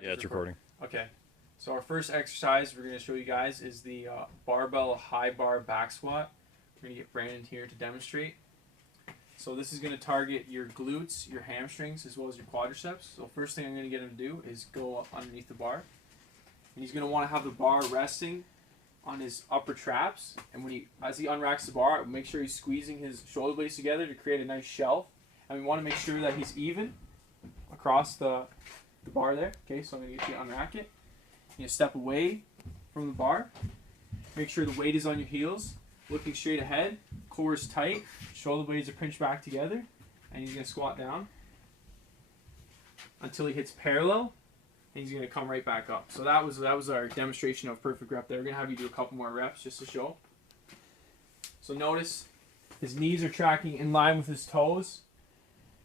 Yeah, it's recording. Okay. So our first exercise we're going to show you guys is the barbell high bar back squat. We're going to get Brandon here to demonstrate. So this is going to target your glutes, your hamstrings, as well as your quadriceps. So first thing I'm going to get him to do is go underneath the bar. And he's going to want to have the bar resting on his upper traps. And as he unracks the bar, make sure he's squeezing his shoulder blades together to create a nice shelf. And we want to make sure that he's even across the bar there. Okay, so I'm going to get you to unrack it. You step away from the bar. Make sure the weight is on your heels, looking straight ahead. Core is tight. Shoulder blades are pinched back together. And he's going to squat down until he hits parallel. And he's going to come right back up. So that was our demonstration of perfect rep there. We're going to have you do a couple more reps just to show. So notice his knees are tracking in line with his toes.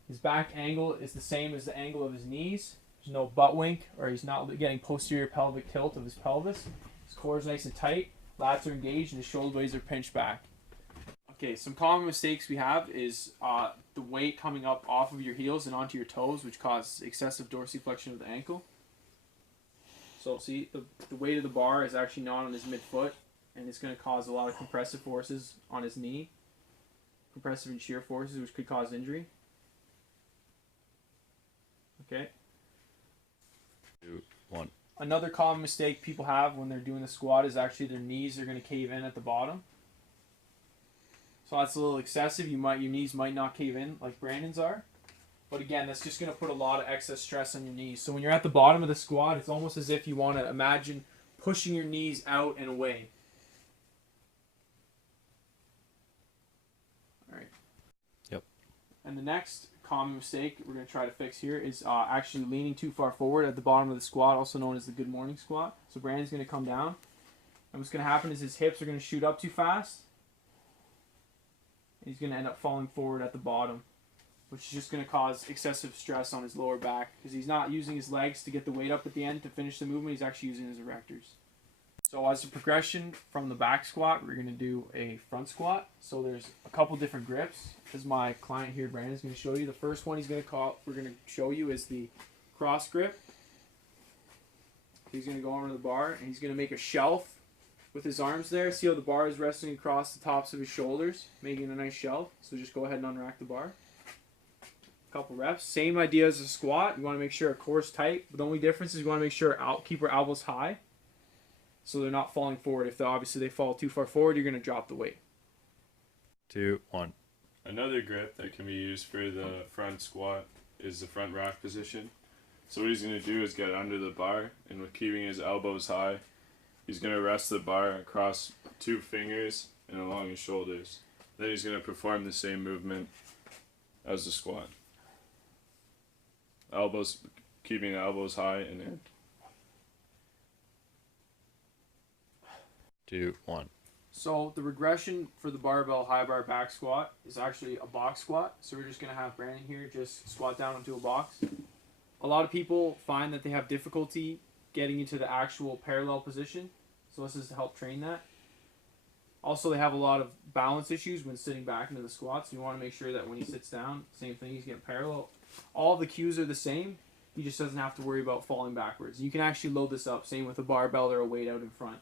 His back angle is the same as the angle of his knees. There's no butt wink, or he's not getting posterior pelvic tilt of his pelvis. His core is nice and tight, lats are engaged, and his shoulder blades are pinched back. Okay, some common mistakes we have is the weight coming up off of your heels and onto your toes, which causes excessive dorsiflexion of the ankle. So see, the weight of the bar is actually not on his midfoot, and it's going to cause a lot of compressive forces on his knee. Compressive and shear forces, which could cause injury. Okay. 2, 1. Another common mistake people have when they're doing the squat is actually their knees are going to cave in at the bottom. So that's a little excessive. Your knees might not cave in like Brandon's are. But again, that's just going to put a lot of excess stress on your knees. So when you're at the bottom of the squat, it's almost as if you want to imagine pushing your knees out and away. All right. Yep. And the next common mistake we're going to try to fix here is actually leaning too far forward at the bottom of the squat, also known as the good morning squat. So Brandon's going to come down, and what's going to happen is his hips are going to shoot up too fast, and he's going to end up falling forward at the bottom, which is just going to cause excessive stress on his lower back because he's not using his legs to get the weight up at the end to finish the movement. He's actually using his erectors. So as a progression from the back squat, we're going to do a front squat. So there's a couple different grips. As my client here, Brandon, is going to show you. The first one we're going to show you is the cross grip. He's going to go over to the bar, and he's going to make a shelf with his arms there. See how the bar is resting across the tops of his shoulders, making a nice shelf. So just go ahead and unrack the bar. A couple reps. Same idea as a squat. You want to make sure our core is tight. But the only difference is you want to make sure keep our elbows high, so they're not falling forward. If obviously they fall too far forward, you're going to drop the weight. 2, 1. Another grip that can be used for the front squat is the front rack position. So what he's going to do is get under the bar, and with keeping his elbows high, he's going to rest the bar across 2 fingers and along his shoulders. Then he's going to perform the same movement as the squat. Keeping the elbows high and in. 2, 1. So the regression for the barbell high bar back squat is actually a box squat. So we're just going to have Brandon here just squat down into a box. A lot of people find that they have difficulty getting into the actual parallel position. So this is to help train that. Also, they have a lot of balance issues when sitting back into the squat. So you want to make sure that when he sits down, same thing, he's getting parallel. All the cues are the same. He just doesn't have to worry about falling backwards. You can actually load this up, same with a barbell or a weight out in front.